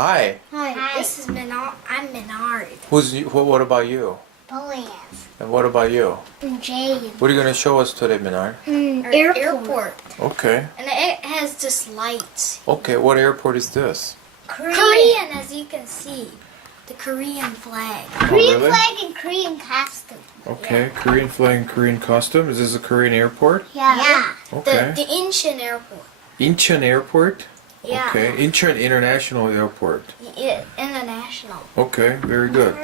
Hi. Hi. This is Menard. I'm Menard. What about you? Boaz. And what about you? And Jade. What are you going to show us today, Minard? Airport. Okay. And it has just lights. Okay, what airport is this? Korean, as you can see. The Korean flag. Korean really? Flag and Korean costume. Okay, Yeah. Korean flag and Korean costume. Is this a Korean airport? Yeah. Okay. The Incheon airport. Incheon Airport? Yeah. Okay, Incheon International Airport. Yeah, international. Okay, very good.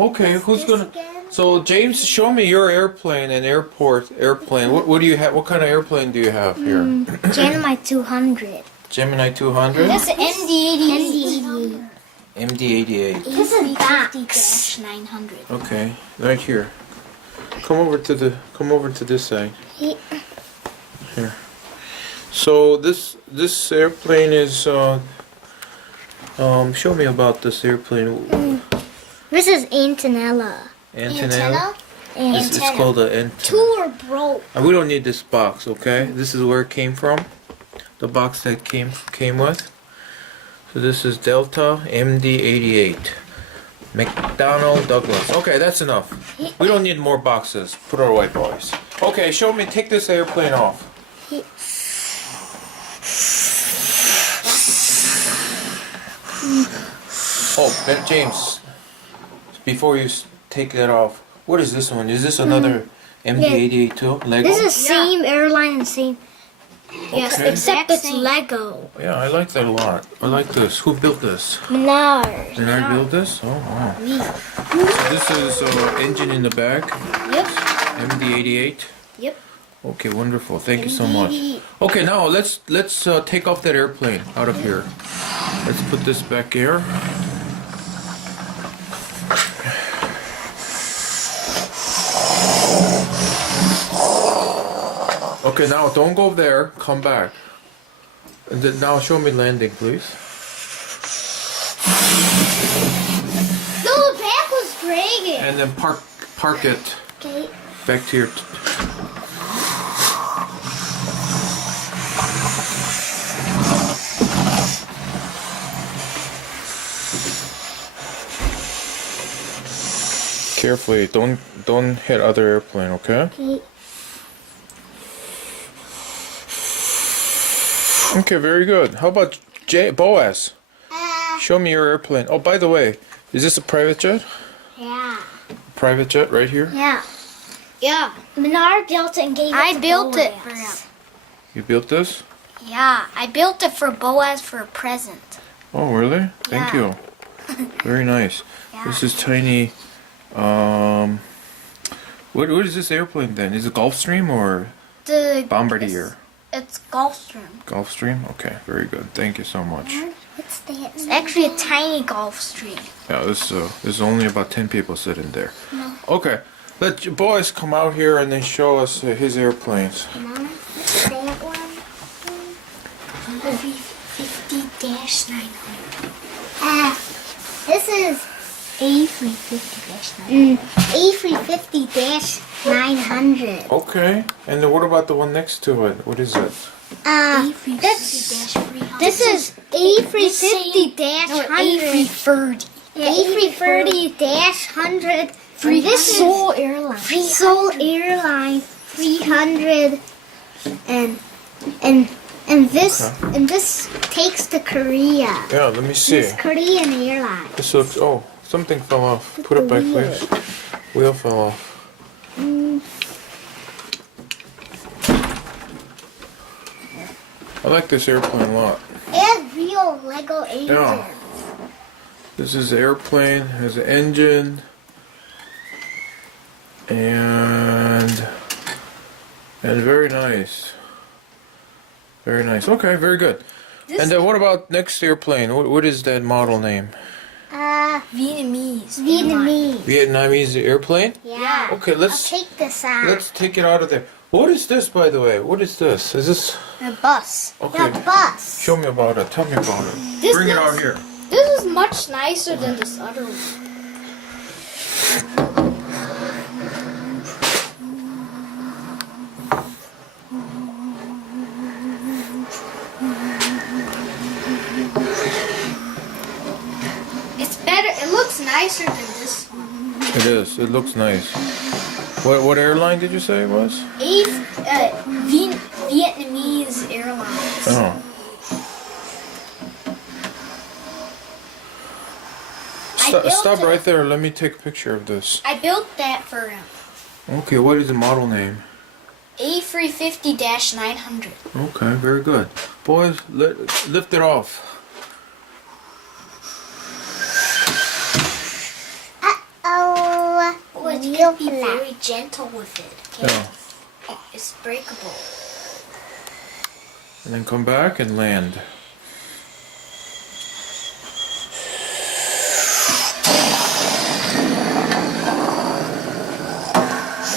Okay, who's gonna? So James, show me your airplane and airplane. What do you have? What kind of airplane do you have here? Gemini 200. Gemini 200. This is MD-88. MD-88. This is Dax 900. Okay, right here. Come over to this side. Here. So this airplane is. Show me about this airplane. This is Antonella. Antenna. And It's called an antenna. Two are broke. We don't need this box, okay? This is where it came from. The box that came with. So this is Delta MD-88. McDonnell Douglas. Okay, that's enough. We don't need more boxes. Put it away, boys. Okay, show me. Take this airplane off. Oh, James. Before you take that off, what is this one? Is this another MD-88 too? Lego? This is same airline and same. Yes, Okay. except it's Lego. Yeah, I like that a lot. I like this. Who built this? Menard. Did I build this? Oh, wow. So this is engine in the back. Yep. MD-88. Yep. Okay, wonderful. Thank you so much. Okay, now let's take off that airplane out of here. Let's put this back here. Okay, now don't go there. Come back. And then now show me landing, please. No, the back was dragging. And then park it Okay. back to your. Carefully, don't hit other airplane, okay? Okay. Okay, very good. How about Boaz? Show me your airplane. Oh, by the way, is this a private jet? Yeah. Private jet right here? Yeah. Yeah. Menard built it and gave it I built Boaz. It for him. You built this? Yeah, I built it for Boaz for a present. Oh, really? Thank Yeah. you. Very nice. Yeah. This is tiny. What is this airplane then? Is it Gulfstream or The Bombardier? It's Gulfstream. Gulfstream? Okay, very good. Thank you so much. What's that? It's actually a tiny Gulfstream. Yeah, there's only about 10 people sitting there. Okay, let your boys come out here and then show us his airplanes. What's that one? 350-900. This is A350-900. A350-900. Okay, and then what about the one next to it? What is it? This is A350-100. A330-100. This is Seoul Airline. Seoul Airline 300. And this takes to Korea. Yeah, let me see. This Korean airline. This looks. Oh, something fell off. Put it back, please. Wheel fell off. I like this airplane a lot. It has real Lego engines. Yeah. This is the airplane. Has an engine. And very nice. Very nice. Okay, very good. And what about next airplane? What is that model name? Vietnamese. Vietnamese airplane? Yeah. Okay, let's I'll take this out. let's take it out of there. What is this, by the way? What is this? Is this A bus. okay? Yeah, bus. Show me about it. Tell me about it. This Bring it is- out here. This is much nicer than this other one. nicer than this one. It is. It looks nice. What airline did you say it was? Vietnamese Airlines. Oh. Stop right there. Let me take a picture of this. I built that for him. Okay, what is the model name? A350-900. Okay, very good. Boys, lift it off. Oh, you have to be very gentle with it. Okay? Yeah. It's breakable. And then come back and land.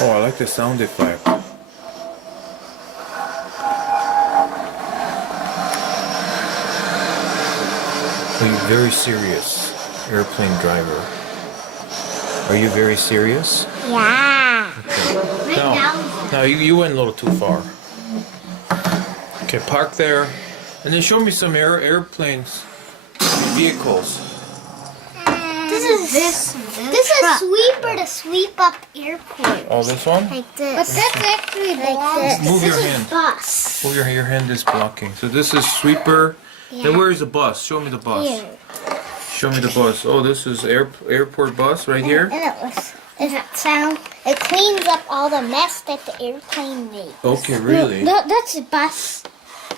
Oh, I like the sound effect. Are you very serious, airplane driver? Are you very serious? Yeah. Okay. Now you went a little too far. Okay, park there, and then show me some airplanes, vehicles. This is sweeper to sweep up airport. Oh, this one? Like this. But that's actually belongs. Move your This hand. is bus. Move your hand is blocking. So this is sweeper. Then where is the bus? Show me the bus. Here. Show me the bus. Oh, this is airport bus right here. And it cleans up all the mess that the airplane made. Okay, really? No, that's a bus.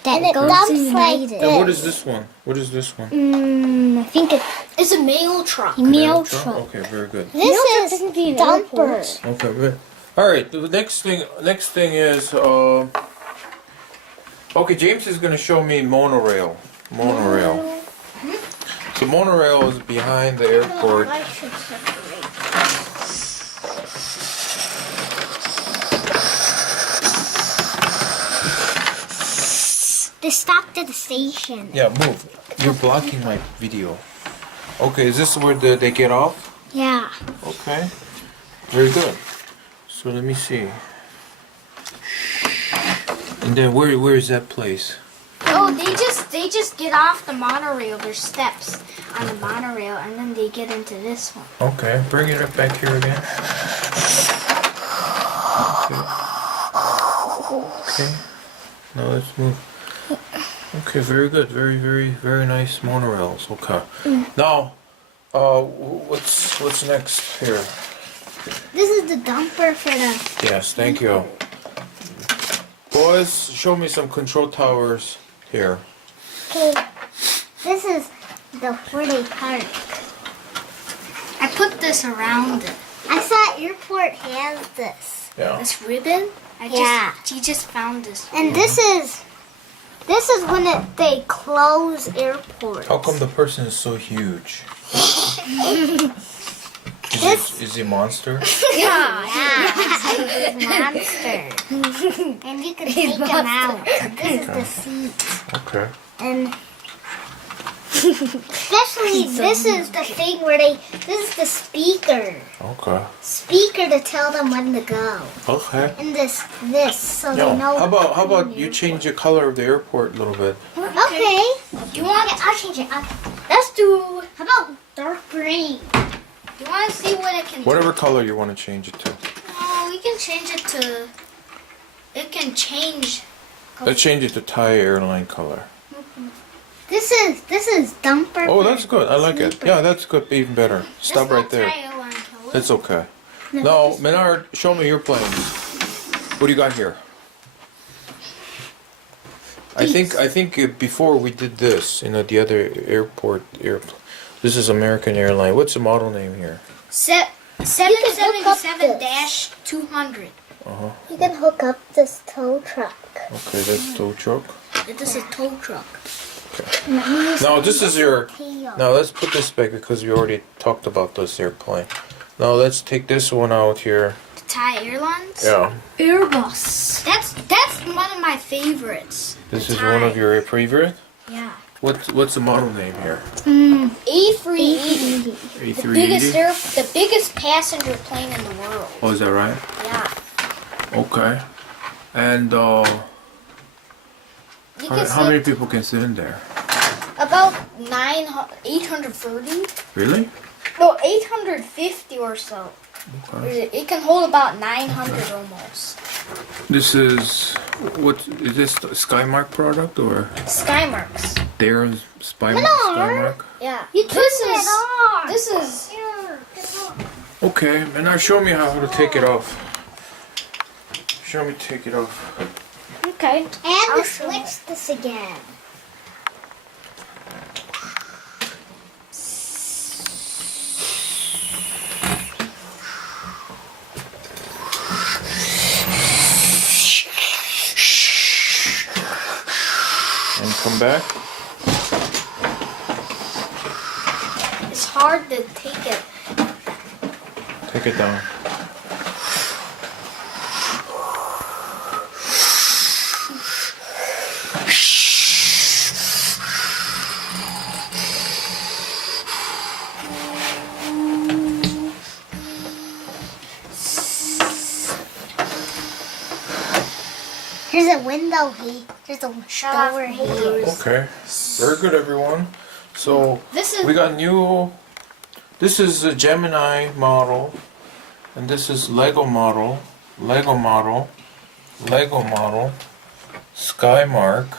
And it dumps like this. And what is this one? What is this one? I think it's a mail truck. Mail truck? Okay, very good. This is dumper. Okay, good. All right. The next thing is okay. James is gonna show me monorail. Monorail. So monorail is behind the airport. I should separate. They stopped at the station. Yeah, move. You're blocking my video. Okay, is this where they get off? Yeah. Okay. Very good. So let me see. And then where is that place? Oh, they just get off the monorail. There's steps on the monorail, and then they get into this one. Okay, bring it up back here again. Okay. Now let's move. Okay, very good. Very nice monorails. Okay. Now, what's next here? This is the dumper for the. Yes, thank you. Boys, show me some control towers here. Okay, this is where they park. I put this around it. I saw airport has this. Yeah. This ribbon. She just found this. And this is when they close airports. How come the person is so huge? Is he a monster? Yeah. He's a monster. And you can take him out. This is the seat. Okay. And especially this is the thing where this is the speaker. Okay. Speaker to tell them when to go. Okay. And this so Yo, they know. how about you change the color of the airport a little bit? Okay. You want it? I'll change it. Let's do. How about dark green? You want to see what it can Whatever color you want to change it to. Oh, we can change it to. It can change. Let's change it to Thai airline color. This is dumper. Oh, that's good. I like it. Yeah, that's good. Even better. Stop right there. That's okay. Now, Menard, show me your planes. What do you got here? I think before we did this, the other airplane. This is American Airline. What's the model name here? 777-200. You can hook up this tow truck. Okay, that's tow truck. This is tow truck. Okay. Now this is your. Now let's put this back because we already talked about this airplane. Now let's take this one out here. The Thai Airlines. Yeah. Airbus. That's one of my favorites. This is one of your favorite. Yeah. What's the model name here? A380. A380. The biggest passenger plane in the world. Oh, is that right? Yeah. Okay. And how many people can sit in there? About 830. Really? No, 850 or so. Okay. It can hold about 900 almost. This is what is this a Skymark product or Skymarks. Daron Menard. Skymark? Yeah. You turned it on. This is. Okay, and now show me how to take it off. Show me take it off. Okay. And I'll we show you. switch this again. And come back. It's hard to take it. Take it down. There's a window here. There's a door here. Okay. Very good, everyone. So This is. we got new. This is a Gemini model, and this is Lego model, Lego model, Lego model, Skymark.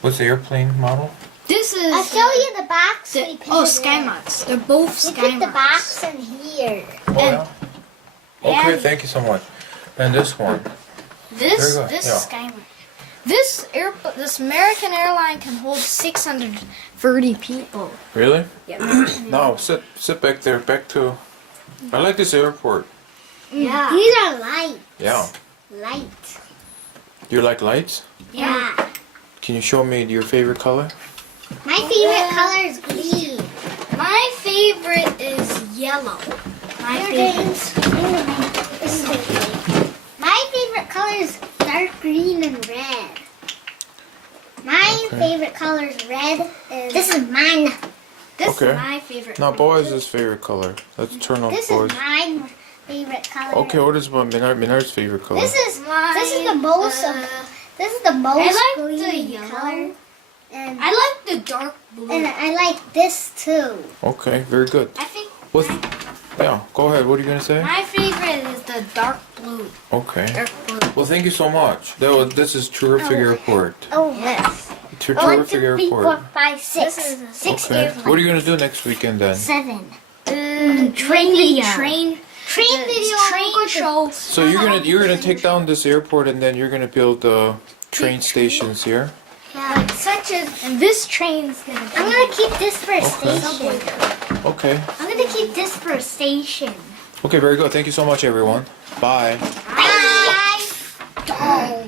What's the airplane model? This is. I'll show you the box. we put Oh, it in. Skymarks. They're both We put the Skymarks. box in here. Oh, yeah. Okay, and- thank you so much. And this one. This Very good, this yeah. is Skymark. This American airline can hold 630 people. Really? Yep. No, sit back there. Back to. I like this airport. Yeah. These are lights. Yeah. Light. You like lights? Yeah. Can you show me your favorite color? My favorite color is green. My favorite is yellow. My favorite. My favorite color is dark green and red. My Okay. favorite color is red. This is mine. This Okay. is my favorite. Now, Boaz's favorite color. Let's turn off This Boaz. is my favorite color. Okay, what is Minard's favorite color? This is Mine, the most. This is the most I like the green yellow. color. And I like the dark blue. and I like this too. Okay, very good. I think What? Yeah, go ahead. What are you gonna say? my favorite is the dark blue. Okay. Dark blue. Well, thank you so much. This is terrific airport. Oh Yes. Terrific 1, 2, 3, airport. 4, 5, 6. This is a 6 Okay. airplanes. What are you gonna do next weekend then? 7. Train video. Train Train Train show. So you're gonna take down this airport and then you're gonna build train stations here. Yeah. Such as and this train's gonna. I'm gonna keep this for a Okay. station. Okay. I'm gonna keep this for a station. Okay, very good. Thank you so much, everyone. Bye. Bye. Oh.